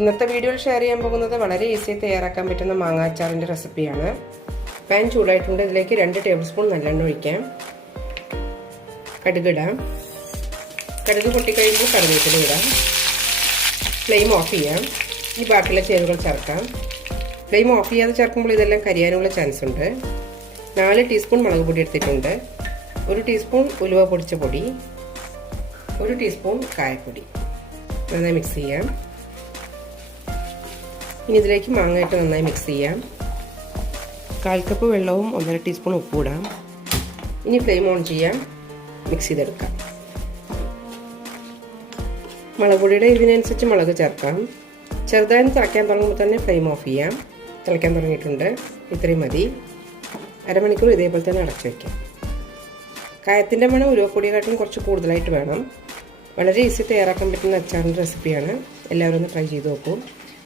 ഇന്നത്തെ വീഡിയോയിൽ ഷെയർ ചെയ്യാൻ പോകുന്നത് വളരെ ഈസി തയ്യാറാക്കാൻ പറ്റുന്ന മാങ്ങ അച്ചാറിൻ്റെ റെസിപ്പിയാണ്. പാൻ ചൂടായിട്ടുണ്ട്. ഇതിലേക്ക് 2 ടേബിൾ സ്പൂൺ നല്ലെണ്ണ ഒഴിക്കാം. കടുകിടാം. കടുക് പൊട്ടിക്കഴിയുമ്പോൾ കറിവേപ്പില ഇടാം. ഫ്ലെയിം ഓഫ് ചെയ്യാം. ഇനി ബാക്കിയുള്ള ചേരുവകൾ ചേർക്കാം. ഫ്ലെയിം ഓഫ് ചെയ്യാതെ ചേർക്കുമ്പോൾ ഇതെല്ലാം കരിയാനുള്ള ചാൻസ് ഉണ്ട്. 4 ടീസ്പൂൺ മുളക് പൊടി എടുത്തിട്ടുണ്ട്. 1 ടീസ്പൂൺ ഉലുവ പൊടിച്ച പൊടി, 1 ടീസ്പൂൺ കായപ്പൊടി. നന്നായി മിക്സ് ചെയ്യാം. ഇനി ഇതിലേക്ക് മാങ്ങ ഇട്ട് നന്നായി മിക്സ് ചെയ്യാം. 1/4 കപ്പ് വെള്ളവും 1.5 ടീസ്പൂൺ ഉപ്പും ഇടാം. ഇനി ഫ്ലെയിം ഓൺ ചെയ്യാം. മിക്സ് ചെയ്തെടുക്കാം. മുളക് പൊടിയുടെ ഇതിനനുസരിച്ച് മുളക് ചേർക്കാം. ചെറുതായി തിളയ്ക്കാൻ തുടങ്ങുമ്പോൾ തന്നെ ഫ്ലെയിം ഓഫ് ചെയ്യാം. തിളയ്ക്കാൻ തുടങ്ങിയിട്ടുണ്ട്. ഇത്രയും മതി. അരമണിക്കൂർ ഇതേപോലെ തന്നെ അടച്ചു വയ്ക്കാം. കായത്തിൻ്റെ മണം ഉലുവപ്പൊടിയെക്കാട്ടും കുറച്ച് കൂടുതലായിട്ട് വേണം. വളരെ ഈസി തയ്യാറാക്കാൻ പറ്റുന്ന അച്ചാറിൻ്റെ റെസിപ്പിയാണ്. എല്ലാവരും ഒന്ന് ട്രൈ ചെയ്ത് നോക്കൂ.